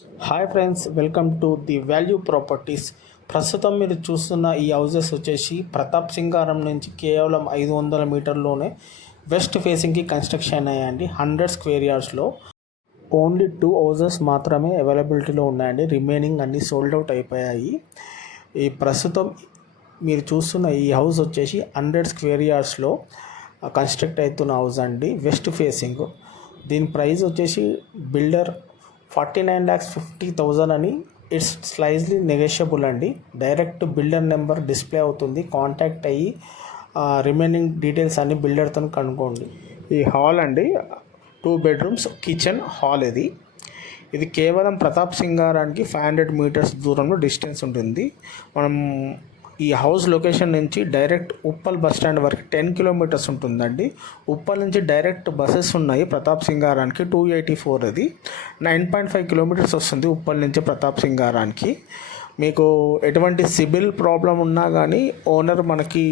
Hi friends, welcome to the value properties. ప్రస్తుతం మీరు చూస్తున్న ఈ హౌజెస్ వచ్చేసి ప్రతాప్ సింగారం నుంచి కేవలం 500 మీటర్లోనే వెస్ట్ ఫేసింగ్కి కన్స్ట్రక్షన్ అయ్యాయండి. 100 స్క్వేర్ యార్డ్స్లో ఓన్లీ 2 హౌజెస్ మాత్రమే అవైలబిలిటీలో ఉన్నాయండి. రిమైనింగ్ అన్నీ సోల్డ్ అవుట్ అయిపోయాయి. ఈ ప్రస్తుతం మీరు చూస్తున్న ఈ హౌస్ వచ్చేసి 100 స్క్వేర్ యార్డ్స్లో కన్స్ట్రక్ట్ అవుతున్న హౌస్ అండి, వెస్ట్ ఫేసింగ్. దీని ప్రైస్ వచ్చేసి బిల్డర్ 49,50,000 అని. ఇట్స్ స్లైజ్లీ నెగోషియబుల్ అండి. డైరెక్ట్ బిల్డర్ నెంబర్ డిస్ప్లే అవుతుంది, కాంటాక్ట్ అయ్యి రిమైనింగ్ డీటెయిల్స్ అన్ని బిల్డర్తో కనుక్కోండి. ఈ హాల్ అండి, 2 బెడ్రూమ్స్, కిచెన్, హాల్. ఇది కేవలం ప్రతాప్ సింగారానికి 500 మీటర్స్ దూరంలో డిస్టెన్స్ ఉంటుంది. మనం ఈ హౌస్ లొకేషన్ నుంచి డైరెక్ట్ ఉప్పల్ బస్ స్టాండ్ వరకు 10 కిలోమీటర్స్ ఉంటుందండి. ఉప్పల్ నుంచి డైరెక్ట్ బస్సెస్ ఉన్నాయి ప్రతాప్ సింగారానికి, 284. అది 9.5 కిలోమీటర్స్ వస్తుంది ఉప్పల్ నుంచి ప్రతాప్ సింగారానికి. మీకు ఎటువంటి సిబిల్ ప్రాబ్లం ఉన్నా కానీ ఓనర్ మనకి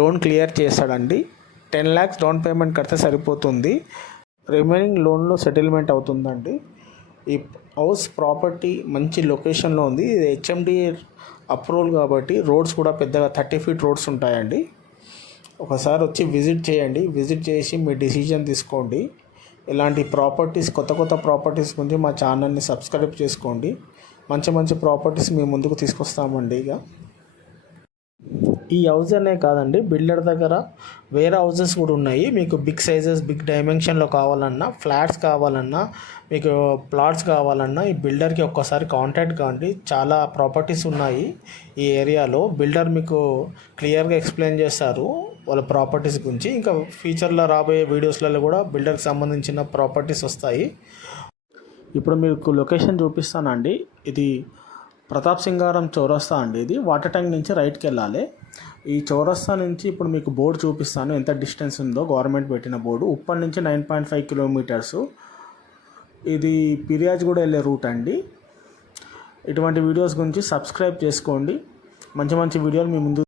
లోన్ క్లియర్ చేస్తాడండి. 10 lakhs డౌన్ పేమెంట్ కడితే సరిపోతుంది, రిమైనింగ్ లోన్లో సెటిల్మెంట్ అవుతుందండి. ఈ హౌస్ ప్రాపర్టీ మంచి లొకేషన్లో ఉంది. ఇది హెచ్ఎండిఏ అప్రూవల్ కాబట్టి రోడ్స్ కూడా పెద్దగా 30 feet రోడ్స్ ఉంటాయండి. ఒకసారి వచ్చి విజిట్ చేయండి. విజిట్ చేసి మీ డిసిజన్ తీసుకోండి. ఇలాంటి ప్రాపర్టీస్, కొత్త ప్రాపర్టీస్ గురించి మా ఛానల్ని సబ్స్క్రైబ్ చేసుకోండి. మంచి ప్రాపర్టీస్ మీ ముందుకు తీసుకొస్తామండి. ఈ హౌస్ అనే కాదండి, బిల్డర్ దగ్గర వేరే హౌసెస్ కూడా ఉన్నాయి. మీకు బిగ్ సైజెస్, బిగ్ డైమెన్షన్లో కావాలన్నా, ఫ్లాట్స్ కావాలన్నా, మీకు ప్లాట్స్ కావాలన్నా ఈ బిల్డర్కి ఒక్కసారి కాంటాక్ట్ కాండి. చాలా ప్రాపర్టీస్ ఉన్నాయి ఈ ఏరియాలో. బిల్డర్ మీకు క్లియర్గా ఎక్స్ప్లెయిన్ చేస్తారు వాళ్ళ ప్రాపర్టీస్ గురించి. ఇంకా ఫ్యూచర్లో రాబోయే వీడియోస్లలో కూడా బిల్డర్కి సంబంధించిన ప్రాపర్టీస్ వస్తాయి. ఇప్పుడు మీకు లొకేషన్ చూపిస్తానండి. ఇది ప్రతాప్ సింగారం చౌరస్తా అండి. ఇది వాటర్ ట్యాంక్ నుంచి రైట్కి వెళ్ళాలి. ఈ చౌరస్తా నుంచి ఇప్పుడు మీకు బోర్డు చూపిస్తాను ఎంత డిస్టెన్స్ ఉందో. గవర్నమెంట్ పెట్టిన బోర్డు. ఉప్పల్ నుంచి 9.5 కిలోమీటర్స్. ఇది పిరియాజ్ కూడా వెళ్ళే రూట్ అండి. ఇటువంటి వీడియోస్ గురించి సబ్స్క్రైబ్ చేసుకోండి. మంచి వీడియోలు మీ ముందు